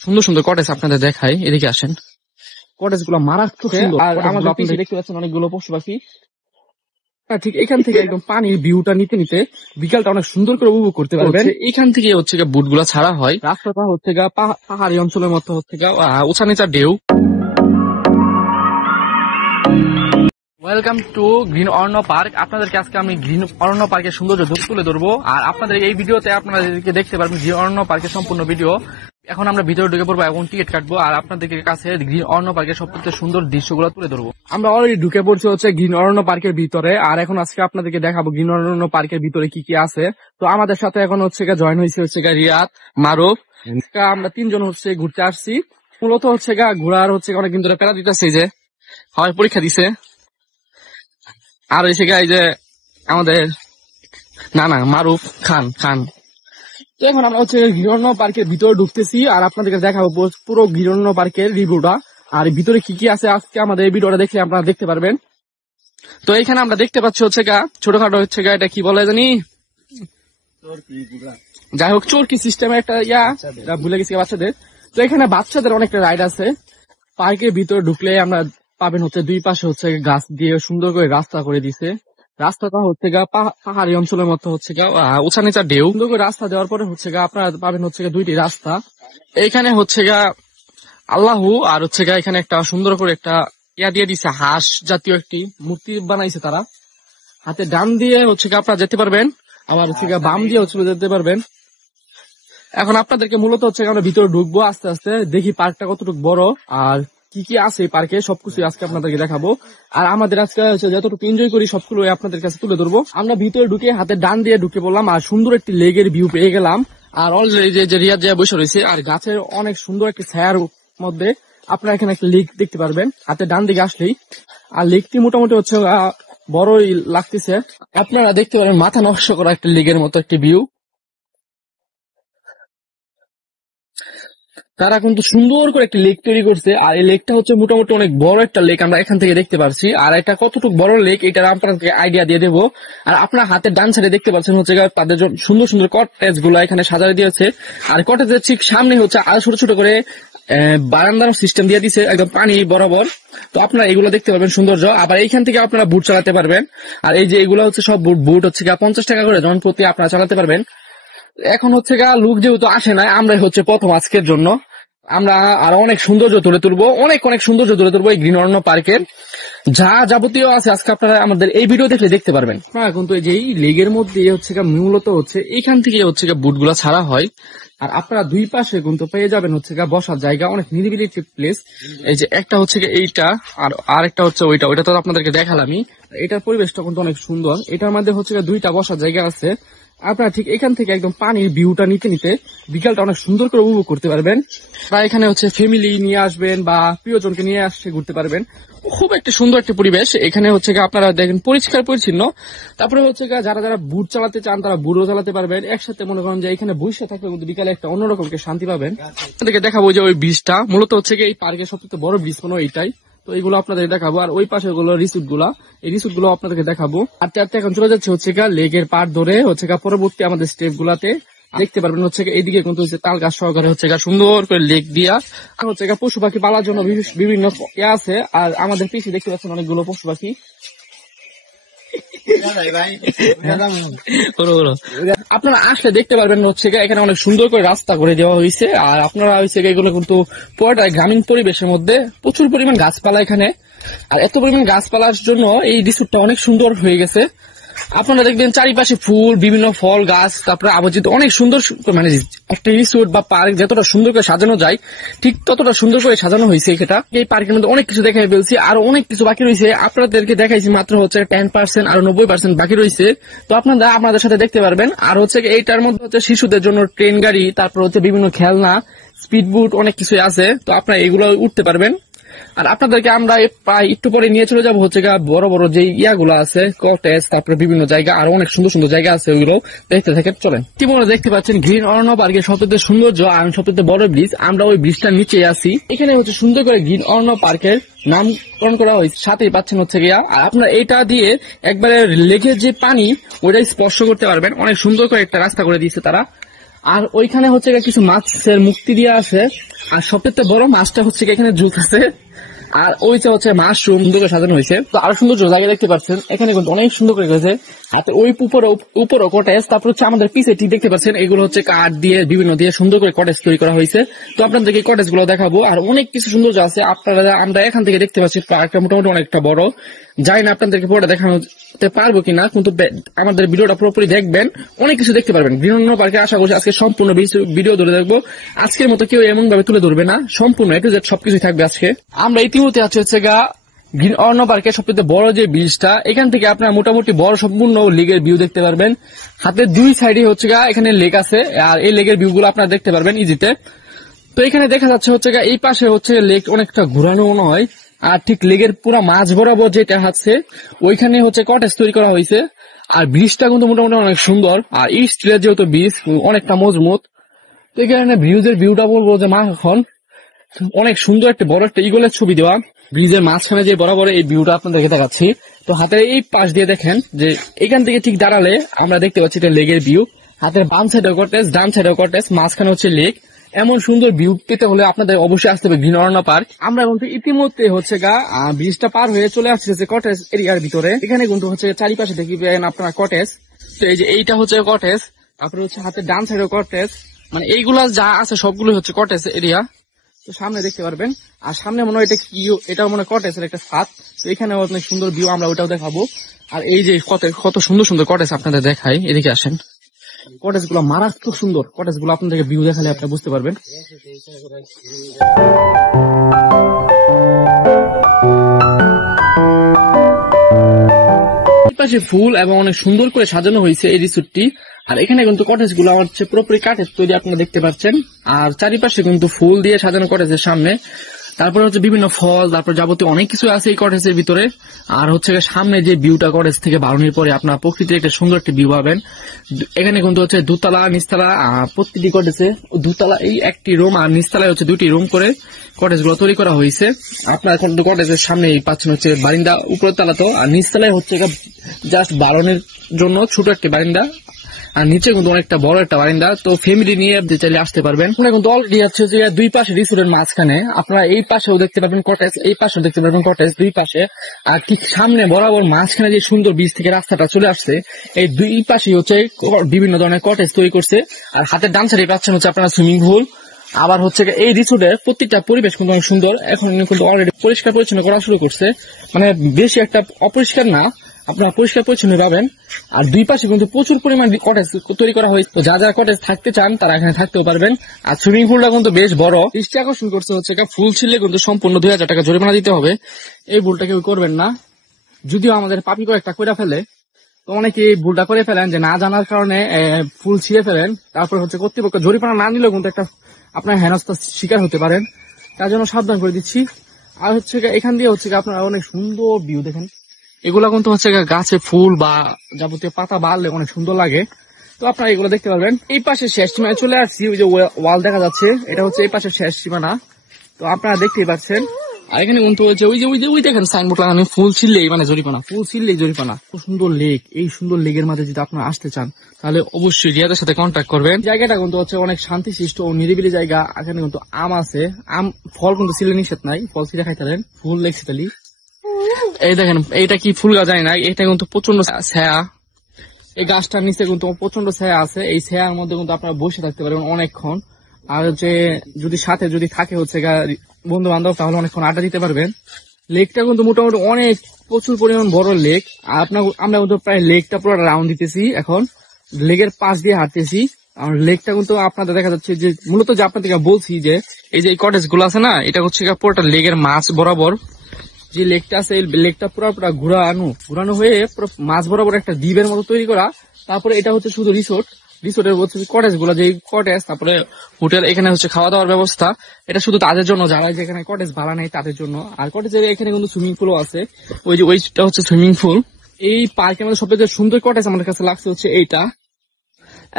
সুন্দর সুন্দর কটেজ আপনাদের দেখাই, এদিকে আসেন। কটেজ গুলো মারাত্মক সুন্দর। আর আমাদের পিছনে দেখতে পাচ্ছেন অনেকগুলো পশু পাখি। ঠিক এখান থেকে একদম পানির ভিউটা নিতে নিতে বিকালটা অনেক সুন্দর করে উপভোগ করতে পারবেন। এখান থেকে হচ্ছে বুট গুলা ছাড়া হয়। রাস্তাটা হচ্ছে পাহাড়ি অঞ্চলের মতো হচ্ছে উঁচা নিচা ঢেউ। Welcome to green Aranya park. আপনাদেরকে আজকে আমি গ্রিন অরণ্য পার্কের সৌন্দর্য তুলে ধরবো। আর আপনাদের এই ভিডিওতে আপনাদেরকে দেখতে পারবেন গ্রিন অরণ্য পার্কের সম্পূর্ণ ভিডিও। এখন আমরা ভিতরে ঢুকে পড়বো এবং টিকিট কাটবো, আর আপনাদের কাছে গ্রিন অরণ্য পার্কের সবচেয়ে সুন্দর দৃশ্যগুলো তুলে ধরবো। আমরা অলরেডি ঢুকে পড়ছি হচ্ছে গ্রিন অরণ্য পার্কের ভিতরে। আর এখন আজকে আপনাদেরকে দেখাবো গ্রিন অরণ্য পার্কের ভিতরে কি কি আছে। তো আমাদের সাথে এখন হচ্ছে জয়েন হয়েছে রিয়াদ, মারুফ। আমরা তিনজন হচ্ছে ঘুরতে আসছি। মূলত হচ্ছে ঘোরার হচ্ছে অনেকদিন ধরে প্যারা দিতেছে, যে হয় পরীক্ষা দিছে। আর হয়েছে এই যে আমাদের না মারুফ খান। তো এখন আমরা হচ্ছে গিরণ্য পার্কের ভিতরে ঢুকতেছি, আর আপনাদেরকে দেখাবো পুরো গিরণ্য পার্কের রিভিউটা। আর ভিতরে কি কি আছে আজকে আমাদের এই ভিডিওটা দেখলে আপনারা দেখতে পারবেন। তো এখানে আমরা দেখতে পাচ্ছি হচ্ছে ছোটখাটো হচ্ছে এটা কি বলে জানি, যাই হোক চোরকি সিস্টেমের একটা ভুলে গেছি বাচ্চাদের। তো এখানে বাচ্চাদের অনেকটা রাইড আছে। পার্কের ভিতরে ঢুকলে আমরা পাবেন হচ্ছে দুই পাশে হচ্ছে গাছ দিয়ে সুন্দর করে রাস্তা করে দিছে। রাস্তাটা হচ্ছে পাহাড়ি অঞ্চলের মতো হচ্ছে উঁচা নিচা ঢেউ। সুন্দর করে রাস্তা দেওয়ার পরে হচ্ছে আপনারা পাবেন হচ্ছে দুইটি রাস্তা। এইখানে হচ্ছে আল্লাহু আর হচ্ছে এখানে একটা সুন্দর করে একটা দিয়ে দিছে, হাঁস জাতীয় একটি মূর্তি বানাইছে তারা। হাতে ডান দিয়ে হচ্ছে আপনারা যেতে পারবেন, আবার হচ্ছে বাম দিয়ে হচ্ছে যেতে পারবেন। এখন আপনাদেরকে মূলত হচ্ছে আমরা ভিতরে ঢুকবো আস্তে আস্তে, দেখি পার্কটা কতটুকু বড় আর কি কি আছে এই পার্কে সবকিছু আজকে আপনাদেরকে দেখাবো। আর আমাদের আজকে যতটুকু এনজয় করি সবগুলো আপনাদের কাছে তুলে ধরবো। আমরা ভিতরে ঢুকে হাতে ডান দিয়ে ঢুকে পড়লাম, আর সুন্দর একটি লেগের ভিউ পেয়ে গেলাম। আর অলরেডি যে রিয়াদ জায়গায় বসে রয়েছে, আর গাছের অনেক সুন্দর একটি ছায়ার মধ্যে আপনারা এখানে একটা লেক দেখতে পারবেন হাতে ডান দিকে আসলেই। আর লেকটি মোটামুটি হচ্ছে বড়ই লাগতেছে। আপনারা দেখতে পারেন মাথা নষ্ট করা একটা লেগের মতো একটি ভিউ। তারা কিন্তু সুন্দর করে একটা লেক তৈরি করছে, আর এই লেকটা হচ্ছে মোটামুটি অনেক বড় একটা লেক আমরা এখান থেকে দেখতে পাচ্ছি। আর এটা কতটুকু বড় লেক এটার আপনাদেরকে আইডিয়া দিয়ে দেবো। আর আপনার হাতের ডান সাইডে দেখতে পাচ্ছেন হচ্ছে তাদের সুন্দর সুন্দর কটেজ গুলা এখানে সাজানো দিয়েছে। আর কটেজের ঠিক সামনে হচ্ছে আরো ছোট ছোট করে বারান্দার সিস্টেম দিয়ে দিছে একদম পানি বরাবর। তো আপনারা এগুলো দেখতে পারবেন সৌন্দর্য। আবার এইখান থেকে আপনারা বুট চালাতে পারবেন। আর এই যে এগুলো হচ্ছে সব বুট হচ্ছে 50 টাকা করে জন প্রতি আপনারা চালাতে পারবেন। এখন হচ্ছে লোক যেহেতু আসে না, আমরা হচ্ছে প্রথম আজকের জন্য আমরা আরো অনেক সৌন্দর্য তুলে তুলবো, অনেক সৌন্দর্য তুলে তুলবো এই গ্রিন অরণ্য পার্কের। যা যাবতীয় আছে আজকে আপনারা আমাদের এই ভিডিও দেখলে দেখতে পারবেন। হ্যাঁ, কিন্তু যে এই লেগের মধ্যে হচ্ছে মূলত হচ্ছে এখান থেকে হচ্ছে বুট গুলা ছাড়া হয়। আর আপনারা দুই পাশে কিন্তু পেয়ে যাবেন হচ্ছে বসার জায়গা, অনেক নিরিবিলি প্লেস। এই যে একটা হচ্ছে এইটা, আর আরেকটা হচ্ছে ওইটা তো আপনাদেরকে দেখালামই। এটার পরিবেশটা কিন্তু অনেক সুন্দর। এটার মধ্যে হচ্ছে দুইটা বসার জায়গা আছে। আপনারা ঠিক এখান থেকে একদম পানির ভিউটা নিতে নিতে বিকালটা অনেক সুন্দর করে উপভোগ করতে পারবেন। বা এখানে হচ্ছে ফ্যামিলি নিয়ে আসবেন বা প্রিয়জনকে নিয়ে আসছে ঘুরতে পারবেন। খুব একটা সুন্দর একটা পরিবেশ এখানে হচ্ছে আপনারা দেখেন পরিষ্কার পরিচ্ছন্ন। তারপরে হচ্ছে যারা বুট চালাতে চান তারা বুটও চালাতে পারবেন। একসাথে মনে করেন যে এখানে বসে থাকলে কিন্তু বিকালে একটা অন্যরকম শান্তি পাবেন। আপনাদেরকে দেখাবো যে ওই ব্রিজটা মূলত হচ্ছে এই পার্কের সবচেয়ে বড় ব্রিজ মনে হয় এইটাই। তো এইগুলো আপনাদের দেখাবো। আর ওই পাশে গুলো রিসোর্ট গুলা, এই রিসোর্ট গুলো আপনাদেরকে দেখাবো। আর এখন চলে যাচ্ছে হচ্ছে লেকের পাড় ধরে হচ্ছে পরবর্তী আমাদের স্টেপ গুলাতে দেখতে পারবেন হচ্ছে এইদিকে কিন্তু তাল গাছ সহকারে হচ্ছে সুন্দর করে লেক দিয়া হচ্ছে পশু পাখি পালার জন্য বিভিন্ন আছে। আর আমাদের পিছিয়ে দেখতে পাচ্ছেন অনেকগুলো পশু পাখি। আপনারা আসলে দেখতে পারবেন হচ্ছে এখানে অনেক সুন্দর করে রাস্তা করে দেওয়া হয়েছে। আর আপনারা হচ্ছে এগুলো কিন্তু পুরোটা গ্রামীণ পরিবেশের মধ্যে প্রচুর পরিমাণ গাছপালা এখানে। আর এত পরিমাণ গাছপালার জন্য এই রিসোর্টটা অনেক সুন্দর হয়ে গেছে। আপনারা দেখবেন চারিপাশে ফুল, বিভিন্ন ফল গাছ, তারপরে আবর্জিত অনেক সুন্দর, মানে একটা রিসোর্ট বা পার্ক যতটা সুন্দর করে সাজানো যায় ঠিক ততটা সুন্দর করে সাজানো হয়েছে। এটা এই পার্কের মধ্যে অনেক কিছু দেখাই ফেলছি, আরো অনেক কিছু বাকি রয়েছে। আপনাদেরকে দেখাইছি মাত্র হচ্ছে 10% আর 90% বাকি রয়েছে। তো আপনারা আপনাদের সাথে দেখতে পারবেন। আর হচ্ছে এইটার মধ্যে হচ্ছে শিশুদের জন্য ট্রেন গাড়ি, তারপর হচ্ছে বিভিন্ন খেলনা, স্পিড বুট অনেক কিছু আছে। তো আপনারা এগুলো উঠতে পারবেন। আর আপনাদেরকে আমরা প্রায় একটু পরে নিয়ে চলে যাবো হচ্ছে বড় বড় যে ইয়াগুলো আছে কটেজ, তারপরে বিভিন্ন জায়গা আরো অনেক সুন্দর সুন্দর জায়গা আছে, ওইগুলো দেখতে থাকেন চলেন। ইতিমধ্যে দেখতে পাচ্ছেন গ্রিন অরণ্য পার্কের সবচেয়ে সৌন্দর্য আর সবচেয়ে বড় ব্রিজ। আমরা ওই ব্রিজটার নিচে আছি। এখানে হচ্ছে সুন্দর করে গ্রিন অরণ্য পার্কের নামকরণ করা হয়েছে, সাথেই পাচ্ছেন হচ্ছে আর আপনার এটা দিয়ে একবারে লেকের যে পানি ওইটাই স্পর্শ করতে পারবেন। অনেক সুন্দর করে একটা রাস্তা করে দিয়েছে তারা। আর ওইখানে হচ্ছে কিছু মাছের মুক্তি দিয়ে আছে। আর সবচেয়ে বড় মাছটা হচ্ছে এখানে ঝুলতেছে। আর ওইটা হচ্ছে মাশরুম সুন্দর করে সাজানো হয়েছে। তো আরো সুন্দর জায়গা দেখতে পাচ্ছেন, এখানে কিন্তু অনেক সুন্দর করে গেছে। হাতে ওই উপরে কটেজ, তারপর হচ্ছে আমাদের পিছে ঠিক দেখতে পাচ্ছেন, এগুলো হচ্ছে কাঠ দিয়ে বিভিন্ন দিয়ে সুন্দর করে কটেজ তৈরি করা হয়েছে। তো আপনাদেরকে কটেজ গুলো দেখাবো। আর অনেক কিছু সৌন্দর্য আছে। আপনারা আমরা এখান থেকে দেখতে পাচ্ছি পার্কটা মোটামুটি অনেকটা বড়। জানি না আপনাদেরকে পরে দেখাতে পারবো কিনা, কিন্তু আমাদের ভিডিওটা পুরোপুরি দেখবেন, অনেক কিছু দেখতে পারবেন। বিভিন্ন পার্কে আশা করছি আজকে সম্পূর্ণ ভিডিও ধরে দেখবো। আজকের মতো কেউ এমন ভাবে তুলে ধরবে না, সম্পূর্ণ A to Z সবকিছু থাকবে আজকে। আমরা ইতিমধ্যে হচ্ছে গ্রিন অরণ্য পার্কের সবচেয়ে বড় যে ব্রিজটা, এখান থেকে আপনারা মোটামুটি বড় সম্পূর্ণ লেকের ভিউ দেখতে পারবেন। হাতের দুই সাইডে হচ্ছে এখানে লেক আছে, আর এই লেকের ভিউ গুলো আপনারা দেখতে পারবেন ইজিতে। তো এখানে দেখা যাচ্ছে এই পাশে হচ্ছে লেক অনেকটা ঘুরানো মনে হয়। আর ঠিক লেগের পুরো মাঝ বরাবর যেটা আছে ওইখানে হচ্ছে কটেজ তৈরি করা হয়েছে। আর ব্রিজটা কিন্তু মোটামুটি অনেক সুন্দর। আর এই স্টিলের যেহেতু ব্রিজ অনেকটা মজবুত, তো এখানে ব্রিজের ভিউটা বলবো যে এখন অনেক সুন্দর একটা বড় একটা ইগলের ছবি দেওয়া। ব্রিজের মাঝখানে যে বরাবর এই ভিউটা আপনাদেরকে দেখাচ্ছি। তো হাতের এই পাশ দিয়ে দেখেন যে এখান থেকে ঠিক দাঁড়ালে আমরা দেখতে পাচ্ছি এটা লেগের ভিউ। হাতের বাম সাইডে কটেজ, ডান সাইডে কটেজ, মাঝখানে হচ্ছে লেক। এমন সুন্দর ভিউ পেতে হলে আপনাদের অবশ্যই আসতে হবে গ্রিন অরণ্য পার্ক। আমরা কিন্তু ইতিমধ্যে হচ্ছে ব্রিজটা পার হয়ে চলে আসছে কটেজ এরিয়ার ভিতরে। এখানে কিন্তু হচ্ছে চারিপাশে দেখবেন আপনারা কটেজ। তো এই যে এইটা হচ্ছে কটেজ, তারপরে হচ্ছে হাতের ডান সাইডে কটেজ, মানে এইগুলা যা আছে সবগুলো হচ্ছে কটেজ এরিয়া। তো সামনে দেখতে পারবেন। আর সামনে মনে হয় এটা কি, এটা মনে হয় কটেজের একটা ছাদ। তো এখানে অনেক সুন্দর ভিউ, আমরা ওটাও দেখাবো। আর এই যে কত সুন্দর সুন্দর কটেজ আপনাদের দেখাই, এদিকে আসেন। কটেজ গুলো মারাত্মক সুন্দর। কটেজ গুলো আপনাদেরকে ভিউ দেখালে আপনারা বুঝতে পারবেন। পাশে ফুল এবং অনেক সুন্দর করে সাজানো হয়েছে এই রিসোর্টটি। আর এখানে কিন্তু কটেজ গুলো হচ্ছে পুরোপুরি কাঠের তৈরি, আপনারা দেখতে পাচ্ছেন। আর চারিপাশে কিন্তু ফুল দিয়ে সাজানো কটেজের সামনে। তারপরে হচ্ছে বিভিন্ন ফল, তারপর যাবতীয় অনেক কিছু আছে এই কটেজের ভিতরে। আর হচ্ছে সামনে যে ভিউটা কটেজ থেকে বাড়ানোর পরে আপনার প্রকৃতির একটা সুন্দর একটা ভিউ পাবেন। এখানে কিন্তু হচ্ছে দুতলা নিচতলা, প্রতিটি কটেজে দুতলা এই একটি রুম, আর নিচতলায় হচ্ছে দুটি রুম করে কটেজ গুলো তৈরি করা হয়েছে। আপনার কিন্তু কটেজের সামনে পাচ্ছেন হচ্ছে বারিন্দা, উপরের তলা তো, আর নিচতলায় হচ্ছে জাস্ট বাড়ানোর জন্য ছোট একটা বারিন্দা, আর নিচে কিন্তু অনেকটা বড় একটা বারিন্দা। তো ফ্যামিলি নিয়ে আপনি চাইলে আসতে পারবেন। ওখানে কিন্তু অলরেডি হচ্ছে যে দুই পাশে রিসোর্টের মাঝখানে আপনারা এই পাশেও দেখতে পাবেন কটেজ, এই পাশেও দেখতে পাবেন কটেজ, দুই পাশে। আর ঠিক সামনে বরাবর মাঝখানে যে সুন্দর বীজ থেকে রাস্তাটা চলে আসছে, এই দুই পাশে হচ্ছে বিভিন্ন ধরনের কটেজ তৈরি করছে। আর হাতের ডান সাইডে পাচ্ছেন হচ্ছে আপনারা সুইমিং পুল। আবার হচ্ছে এই রিসোর্টের প্রত্যেকটা পরিবেশ কিন্তু অনেক সুন্দর। এখন কিন্তু অলরেডি পরিষ্কার পরিচ্ছন্ন করা শুরু করছে, মানে বেশি একটা অপরিষ্কার না, আপনারা পরিষ্কার পরিচ্ছন্ন পাবেন। আর দুই পাশে কিন্তু প্রচুর পরিমাণ কটেজ তৈরি করা হয়েছে। তো যারা কটেজ থাকতে চান তারা এখানে থাকতেও পারবেন। আর সুইমিং পুলটা কিন্তু বেশ বড়। দৃষ্টি আকর্ষণ করছে হচ্ছে ফুল ছিললে কিন্তু সম্পূর্ণ 2000 টাকা জরিমানা দিতে হবে। এই ভুলটা কেউ করবেন না, যদিও আমাদের পাপি কয়েকটা করে ফেলে। তো অনেকে এই ভুলটা করে ফেলেন যে না জানার কারণে ফুল ছিঁড়ে ফেলেন, তারপর হচ্ছে কর্তৃপক্ষ জরিমানা না নিলেও কিন্তু একটা আপনার হেনস্থার শিকার হতে পারেন। তার জন্য সাবধান করে দিচ্ছি। আর হচ্ছে এখান দিয়ে হচ্ছে আপনারা অনেক সুন্দর ভিউ দেখেন। এগুলা কিন্তু হচ্ছে গাছে ফুল বা যাবতীয় পাতা বাড়লে অনেক সুন্দর লাগে। তো আপনারা এগুলো দেখতে পারবেন। এই পাশে শেষ সীমায় চলে আসছি, ওই যে ওয়াল দেখা যাচ্ছে, এটা হচ্ছে এই পাশে শেষ সীমানা। তো আপনারা দেখতেই পাচ্ছেন। আর এখানে কিন্তু হচ্ছে ওই দেখেন সাইনবোর্ড লাগানো, ফুল ছিললেই মানে জরিমানা, ফুল ছিললেই জরিমানা। খুব সুন্দর লেক, এই সুন্দর লেকের মাঝে যদি আপনারা আসতে চান তাহলে অবশ্যই রিয়াদের সাথে কন্ট্যাক্ট করবেন। জায়গাটা কিন্তু হচ্ছে অনেক শান্তিশিষ্ট ও নিরিবিলি জায়গা। এখানে কিন্তু আম আছে, আম ফল কিন্তু ছিঁড়ে নিষেধ নাই, ফল ছিঁড়ে খাইতে পারেন, ফুল লেক শীতালি। এই দেখেন এইটা কি ফুল গাছ জানি না, এটা কিন্তু প্রচন্ড ছায়া। এই গাছটার নিচে কিন্তু প্রচন্ড ছায়া আছে, এই ছায়ার মধ্যে কিন্তু আপনারা বসে থাকতে পারবেন অনেকক্ষণ। আর হচ্ছে যদি সাথে যদি থাকে হচ্ছে বন্ধু বান্ধব তাহলে অনেকক্ষণ আড্ডা দিতে পারবেন। লেকটা কিন্তু মোটামুটি অনেক প্রচুর পরিমাণ বড় লেক। আর আমরা কিন্তু প্রায় লেকটা পুরো রাউন্ড দিতেছি, এখন লেকের পাশ দিয়ে হাঁটতেছি। আর লেকটা কিন্তু আপনাদের দেখা যাচ্ছে যে মূলত যে আপনাদেরকে বলছি যে এই যে কটেজ গুলো আছে না, এটা হচ্ছে পুরোটা লেকের মাছ বরাবর যে লেকটা আছে, এই লেকটা পুরো ঘুরানো হয়ে পুরো মাছ বরাবর একটা দ্বীপের মতো তৈরি করা। তারপরে এটা হচ্ছে শুধু রিসোর্টের হচ্ছে কটেজ গুলা, যে কটেজ তারপরে হোটেল, এখানে হচ্ছে খাওয়া দাওয়ার ব্যবস্থা। এটা শুধু তাদের জন্য যারা যেখানে কটেজ ভাড়া নেই তাদের জন্য। আর কটেজের এখানে কিন্তু সুইমিং পুলও আছে, ওই যে ওইটা হচ্ছে সুইমিং পুল। এই পার্কের মধ্যে সবচেয়ে সুন্দর কটেজ আমাদের কাছে লাগছে হচ্ছে এইটা,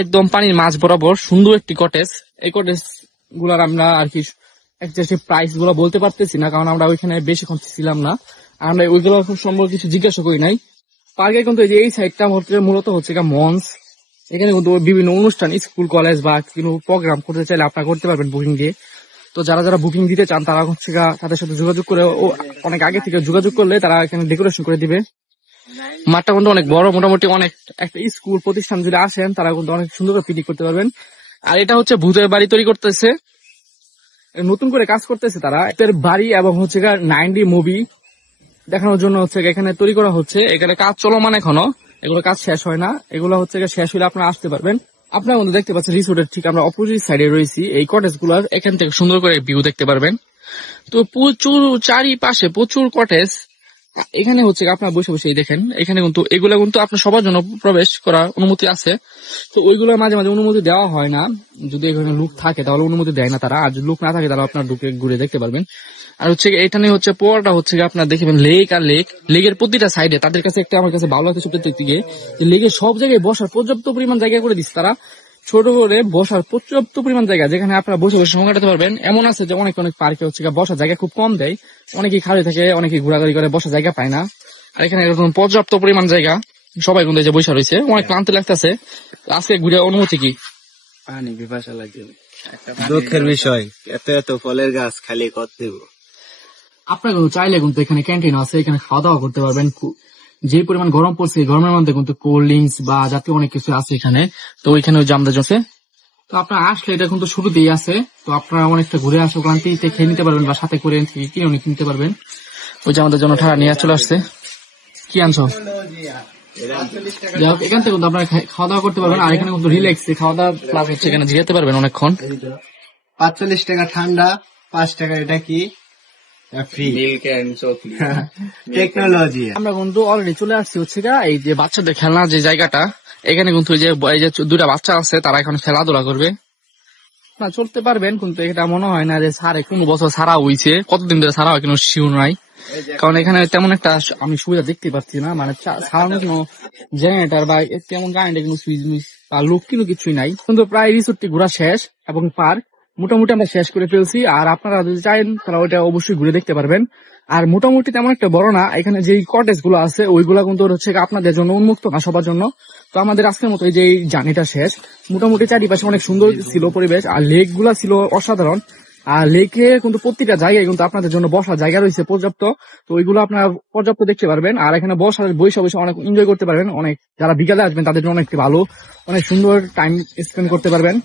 একদম পানির মাছ বরাবর সুন্দর একটি কটেজ। এই কটেজ গুলার আমরা আর কি প্রাইস গুলো বলতে পারতেছি না, কারণ আমরা ওইখানে বেশিক্ষণ ছিলাম না, আমরা ওইগুলো সম্পর্কে কিছু জিজ্ঞাসা করি নাই। পার্কে কিন্তু এই সাইডটা মূলত হচ্ছে মঞ্চ, এখানে কিন্তু বিভিন্ন অনুষ্ঠান, স্কুল কলেজ বা কোনো প্রোগ্রাম করতে চাইলে আপনারা করতে পারবেন বুকিং দিয়ে। তো যারা যারা বুকিং দিতে চান তারা হচ্ছে তাদের সাথে যোগাযোগ করে অনেক আগে থেকে যোগাযোগ করলে তারা এখানে ডেকোরেশন করে দিবে। মাঠটা কিন্তু অনেক বড়, মোটামুটি অনেক একটা স্কুল প্রতিষ্ঠান যদি আসেন তারা কিন্তু অনেক সুন্দর করে পিকনিক করতে পারবেন। আর এটা হচ্ছে ভূতের বাড়ি তৈরি করতেছে, নতুন করে কাজ করতেছে তারা। এর বাড়ি এবং হচ্ছে 90 মুভি দেখানোর জন্য হচ্ছে এখানে তৈরি করা হচ্ছে। এখানে কাজ চলমান এখনো, এগুলো কাজ শেষ হয় না। এগুলো হচ্ছে শেষ হলে আপনারা আসতে পারবেন। আপনারা কিন্তু দেখতে পাচ্ছেন রিসোর্টের ঠিক আমরা অপোজিট সাইডে রয়েছি। এই কটেজ গুলার এখান থেকে সুন্দর করে ভিউ দেখতে পারবেন। তো প্রচুর চারিপাশে প্রচুর কটেজ। এখানে হচ্ছে আপনারা বসে বসে দেখেন, এখানে কিন্তু এগুলা কিন্তু আপনার সবার জন্য প্রবেশ করার অনুমতি আছে। তো ওইগুলো মাঝে মাঝে অনুমতি দেওয়া হয় না, যদি এখানে লোক থাকে তাহলে অনুমতি দেয় না তারা, আর যদি লোক না থাকে তাহলে আপনার ঢুকে ঘুরে দেখতে পারবেন। আর হচ্ছে এখানে হচ্ছে পোয়াটা হচ্ছে আপনার দেখবেন লেক আর লেকের প্রতিটা সাইডে তাদের কাছে একটা আমার কাছে ভালো লাগছে সবচেয়ে দিকে, যে লেকের সব জায়গায় বসার পর্যাপ্ত পরিমাণ জায়গা করে দিচ্ছে তারা, ছোট করে বসার পর্যাপ্ত পরিমাণ জায়গা যেখানে আপনারা বসে বসে সময় কাটাতে পারবেন। এমন আছে যে অনেক অনেক পার্কে হচ্ছে বসার জায়গা খুব কম দেয়, অনেকেই খালি থাকে, অনেকেই ঘোরাঘুরি করে, বসার জায়গা পায় না। আর এখানে এরকম পর্যাপ্ত পরিমাণ জায়গা, সবাই কিন্তু যে বসে রয়েছে, অনেক ক্লান্ত লাগতেছে। আজকে ঘুরে অনুমতি কি? পানি পিপাসা লাগছে, দুঃখের বিষয়, এত এত ফলের গাছ খালি কত দেব। আপনারা কিন্তু চাইলে কিন্তু এখানে ক্যান্টিন আছে, এখানে খাওয়া দাওয়া করতে পারবেন। যে পরিমাণ গরম পড়ছে, গরমের মধ্যে কিন্তু কোল্ড ড্রিঙ্কস বা জাতীয় অনেক কিছু আছে এখানে। তো ওইখানে ওই জামদার জন্য তো আপনারা আসলে এটা কিন্তু শুরুতেই আছে। তো আপনারা অনেকটা ঘুরে আসো, ক্লান্তিতে খেয়ে নিতে পারবেন বা সাথে করে কিনে কিনতে পারবেন। ওই যে আমাদের জন্য ঠাড়া নিয়ে চলে আসছে। কি আনছো? এখান থেকে কিন্তু আপনারা খাওয়া দাওয়া করতে পারবেন। আর এখানে কিন্তু রিল্যাক্স খাওয়া দাওয়া প্লাস হচ্ছে এখানে যেতে পারবেন অনেকক্ষণ। 45 টাকা ঠান্ডা, 5 টাকা এটা কি টেকনোলজি। আমরা কিন্তু অলরেডি চলে আসছি হচ্ছে এই যে বাচ্চাদের খেলনা যে জায়গাটা, এখানে কিন্তু এই যে দুটা বাচ্চা আছে, তারা এখন খেলাধুলা করবে না, চলতে পারবেন। কিন্তু এটা মনে হয় না যে সারে কোনো বছর সারা হইছে, কতদিন ধরে সারা হয় কোনো শিওর নাই, কারণ এখানে তেমন একটা আমি সুবিধা দেখতে পাচ্ছি না, মানে সারানোর কোনো জেনারেটর বা তেমন কারেন্ট কোনো সুইচ বা লোক কিন্তু কিছুই নাই। কিন্তু প্রায় রিসোর্টটি ঘোরা শেষ এবং পার্ক মোটামুটি আমরা শেষ করে ফেলছি। আর আপনারা যদি চান তাহলে ওইটা অবশ্যই ঘুরে দেখতে পারবেন। আর মোটামুটি তেমন একটা বড় না, এখানে যে কটেজ গুলো আছে ওইগুলা কিন্তু হচ্ছে আপনাদের জন্য উন্মুক্ত না, সবার জন্য। তো আমাদের আজকের মতো এই যে জার্নিটা শেষ। মোটামুটি চারিপাশে অনেক সুন্দর ছিল পরিবেশ, আর লেক গুলা ছিল অসাধারণ। আর লেকে কিন্তু প্রতিটা জায়গায় কিন্তু আপনাদের জন্য বসার জায়গা রয়েছে পর্যাপ্ত। তো ওইগুলো আপনারা পর্যাপ্ত দেখতে পারবেন। আর এখানে বসে বসে অনেক এনজয় করতে পারবেন। অনেক যারা বিকালে আসবেন তাদের জন্য অনেক ভালো, অনেক সুন্দর টাইম স্পেন্ড করতে পারবেন।